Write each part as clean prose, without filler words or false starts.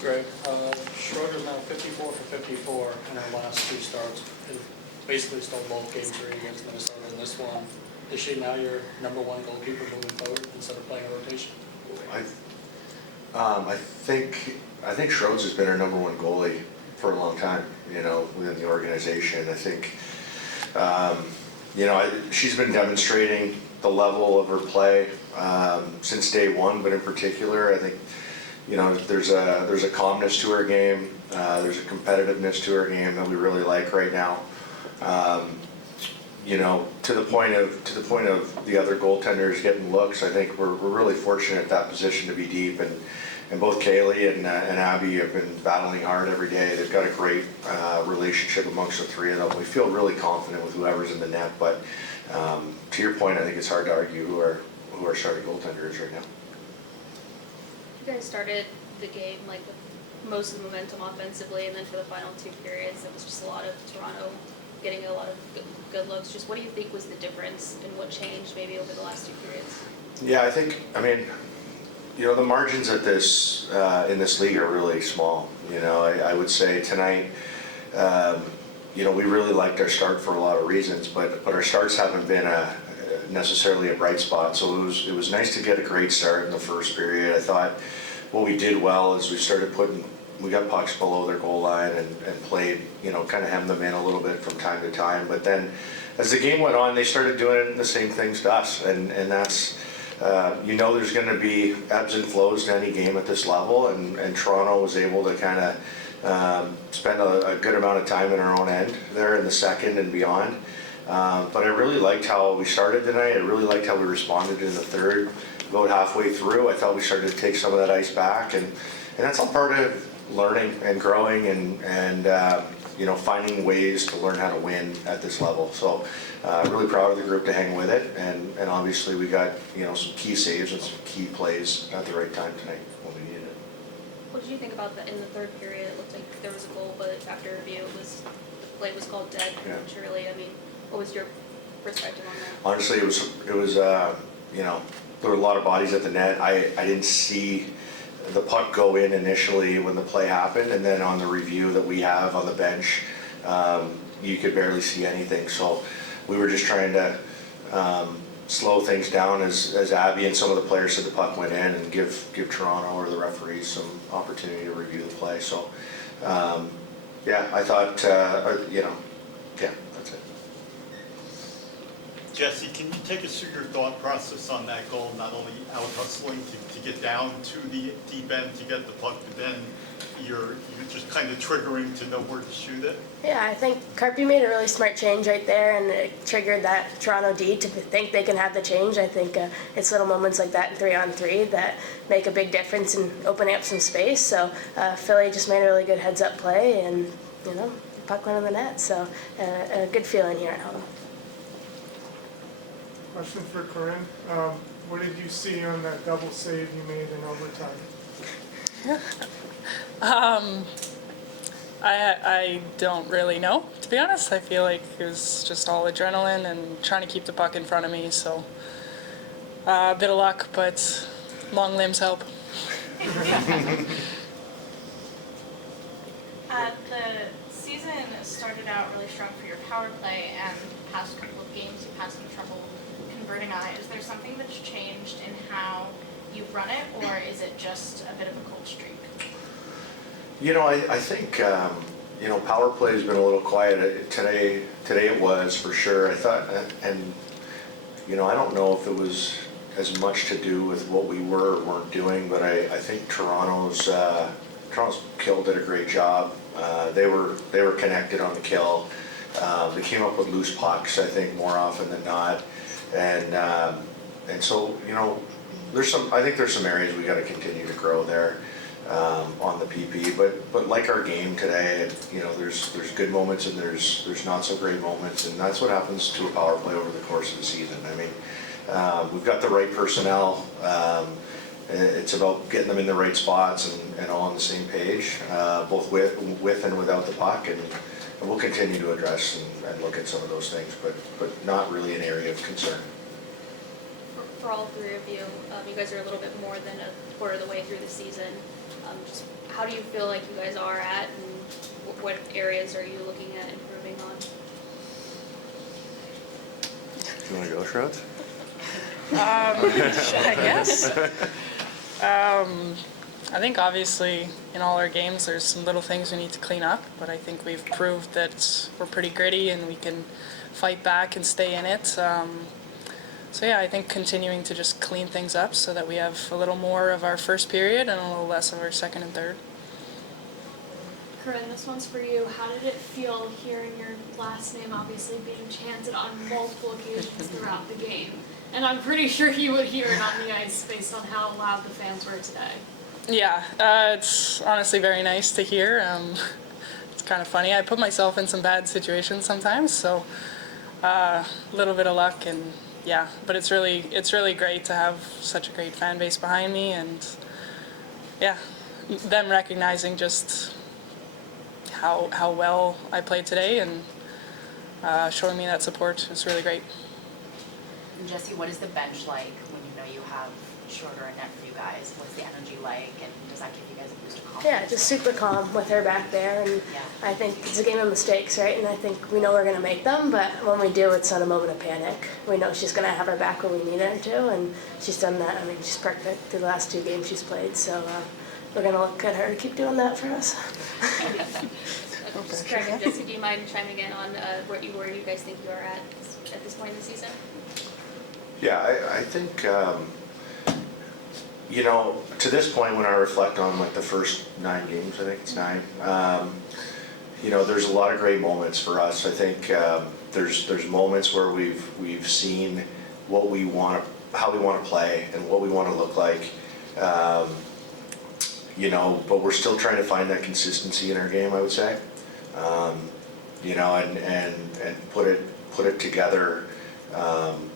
Greg, Schroeder's now 54 for 54 in her last two starts. And basically stole both game 3 against Minnesota in this one. Is she now your number one goalkeeper moving forward instead of playing a rotation? I think Schroeder's has been our number one goalie for a long time, you know, within the organization. I think, you know, she's been demonstrating the level of her play since day one, but in particular, I think, you know, there's a calmness to her game, there's a competitiveness to her game that we really like right now. You know, to the point of the other goaltenders getting looks, I think we're really fortunate at that position to be deep, and both Kaylee and Abby have been battling hard every day. They've got a great relationship amongst the three of them. We feel really confident with whoever's in the net, but to your point, I think it's hard to argue who our starting goaltender is right now. You guys started the game like with most of the momentum offensively, and then for the final 2 periods, it was just a lot of Toronto getting a lot of good looks. Just what do you think was the difference and what changed maybe over the last 2 periods? Yeah, I mean, you know, the margins at this in this league are really small. You know, I would say tonight, you know, we really liked our start for a lot of reasons, but our starts haven't been necessarily a bright spot. So it was nice to get a great start in the first period. I thought what we did well is we got pucks below their goal line and played, you know, kind of hemmed them in a little bit from time to time. But then as the game went on, they started doing the same things to us. And that's, you know, there's going to be ebbs and flows to any game at this level. And Toronto was able to kind of spend a good amount of time in our own end there in the second and beyond. But I really liked how we started tonight. I really liked how we responded in the third. About halfway through, I thought we started to take some of that ice back. And that's all part of learning and growing and you know, finding ways to learn how to win at this level. So really proud of the group to hang with it, and obviously we got, you know, some key saves and some key plays at the right time tonight when we needed it. What did you think about that in the third period? It looked like there was a goal, but after review, the play was called dead prematurely. I mean, what was your perspective on that? Honestly, it was you know, there were a lot of bodies at the net. I didn't see the puck go in initially when the play happened, and then on the review that we have on the bench, you could barely see anything. So we were just trying to slow things down as Abby and some of the players said the puck went in, and give Toronto or the referees some opportunity to review the play. So yeah, I thought you know, yeah, that's it. Jessie, can you take us through your thought process on that goal, not only out hustling to get down to the deep end to get the puck, but then you're just kind of triggering to know where to shoot it? Yeah, I think Carpy made a really smart change right there, and it triggered that Toronto D to think they can have the change. I think it's little moments like that in 3-on-3 that make a big difference in opening up some space. So Philly just made a really good heads-up play, and, you know, the puck went in the net. So a good feeling here at home. Question for Corinne. What did you see on that double save you made in overtime? I don't really know, to be honest. I feel like it was just all adrenaline and trying to keep the puck in front of me, so a bit of luck, but long limbs help. The season started out really strong for your power play, and the past couple of games you've had some trouble converting on it. Is there something that's changed in how you've run it, or is it just a bit of a cold streak? You know, I think, you know, power play has been a little quiet. Today it was, for sure. I thought, and, you know, I don't know if it was as much to do with what we were or weren't doing, but I think Toronto's kill did a great job. They were connected on the kill. They came up with loose pucks, I think, more often than not. And so, you know, I think there's some areas we got to continue to grow there on the PP. But like our game today, you know, there's good moments and there's not so great moments, and that's what happens to a power play over the course of the season. I mean, we've got the right personnel. It's about getting them in the right spots and all on the same page, both with and without the puck, and we'll continue to address and look at some of those things, but not really an area of concern. for all three of you, you guys are a little bit more than a quarter of the way through the season. Just how do you feel like you guys are at, and what areas are you looking at improving on? Do you want to go, Shroud? I guess. I think obviously in all our games there's some little things we need to clean up, but I think we've proved that we're pretty gritty and we can fight back and stay in it. So yeah, I think continuing to just clean things up so that we have a little more of our first period and a little less of our second and third. Corinne, this one's for you. How did it feel hearing your last name obviously being chanted on multiple occasions throughout the game? And I'm pretty sure you would hear it on the ice based on how loud the fans were today. Yeah, it's honestly very nice to hear. It's kind of funny. I put myself in some bad situations sometimes, so a little bit of luck, and yeah. But it's really great to have such a great fan base behind me, and yeah, them recognizing just how well I played today and showing me that support is really great. And Jessie, what is the bench like when you know you have Schroeder and net for you guys? What's the energy like, and does that give you guys a boost of confidence? Yeah, just super calm with her back there, and Yeah. I think it's a game of mistakes, right? And I think we know we're going to make them, but when we do, it's not a moment of panic. We know she's going to have our back when we need her to, and she's done that. I mean, she's perfect through the last 2 games she's played, so we're going to look at her to keep doing that for us. Just Craig and Jessie, do you mind chiming in on where you guys think you are at this point in the season? Yeah, I think, you know, to this point, when I reflect on like the first 9 games, I think it's 9, you know, there's a lot of great moments for us. I think there's moments where we've seen what we want, how we want to play, and what we want to look like. You know, but we're still trying to find that consistency in our game, I would say. You know, and put it together.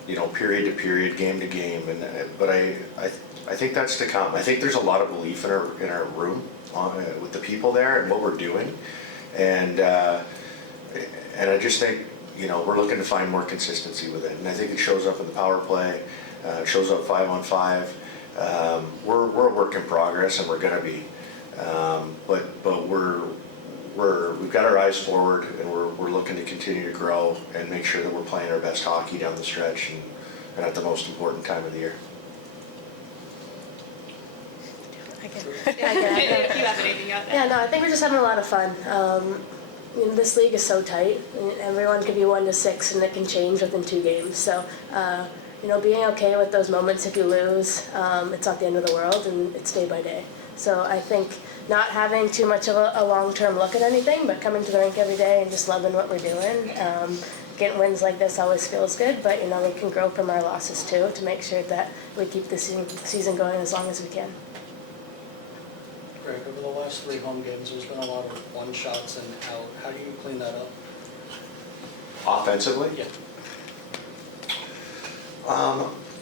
You know, period to period, game to game, but I think that's to come. I think there's a lot of belief in our room with the people there and what we're doing, and I just think, you know, we're looking to find more consistency with it, and I think it shows up in the power play, it shows up 5-on-5. We're a work in progress, and we're going to be, but we've got our eyes forward, and we're looking to continue to grow and make sure that we're playing our best hockey down the stretch and at the most important time of the year. If you have anything out there. Yeah, no, I think we're just having a lot of fun. You know, this league is so tight, and everyone can be 1-6, and it can change within 2 games. So, you know, being okay with those moments if you lose, it's not the end of the world, and it's day by day. So I think not having too much of a long-term look at anything, but coming to the rink every day and just loving what we're doing. Getting wins like this always feels good, but, you know, we can grow from our losses too to make sure that we keep the season going as long as we can. Greg, over the last 3 home games, there's been a lot of one-shots and out. How do you clean that up? Offensively? Yeah.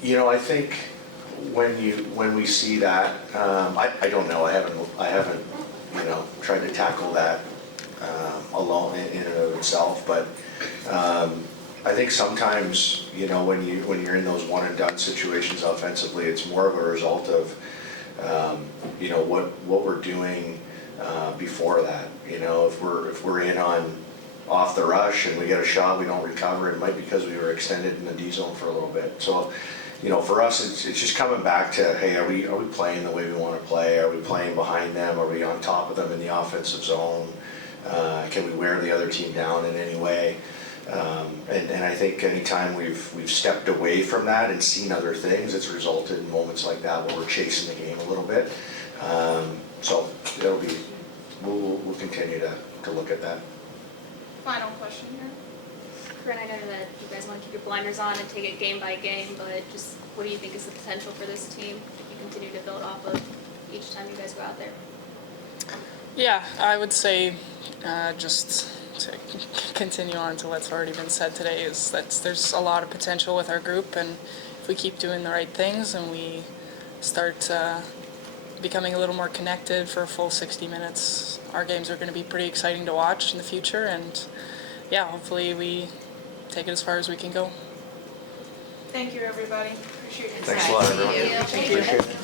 You know, I think when we see that, I don't know. I haven't you know, tried to tackle that alone in and of itself. But I think sometimes, you know, when you're in those one and done situations offensively, it's more of a result of you know, what we're doing before that. You know, if we're in on off the rush and we get a shot, we don't recover. It might be because we were extended in the D zone for a little bit. So, you know, for us, it's just coming back to, hey, are we playing the way we want to play? Are we playing behind them? Are we on top of them in the offensive zone? Can we wear the other team down in any way? And I think anytime we've stepped away from that and seen other things, it's resulted in moments like that where we're chasing the game a little bit. So we'll continue to look at that. Final question here. Corinne, I know that you guys want to keep your blinders on and take it game by game, but just what do you think is the potential for this team if you continue to build off of each time you guys go out there? Yeah, I would say just to continue on to what's already been said today is that there's a lot of potential with our group, and if we keep doing the right things and we start becoming a little more connected for a full 60 minutes, our games are going to be pretty exciting to watch in the future, and yeah, hopefully we take it as far as we can go. Thank you, everybody. Appreciate appreciate it. Thanks a lot, everyone. Thank you. Appreciate it.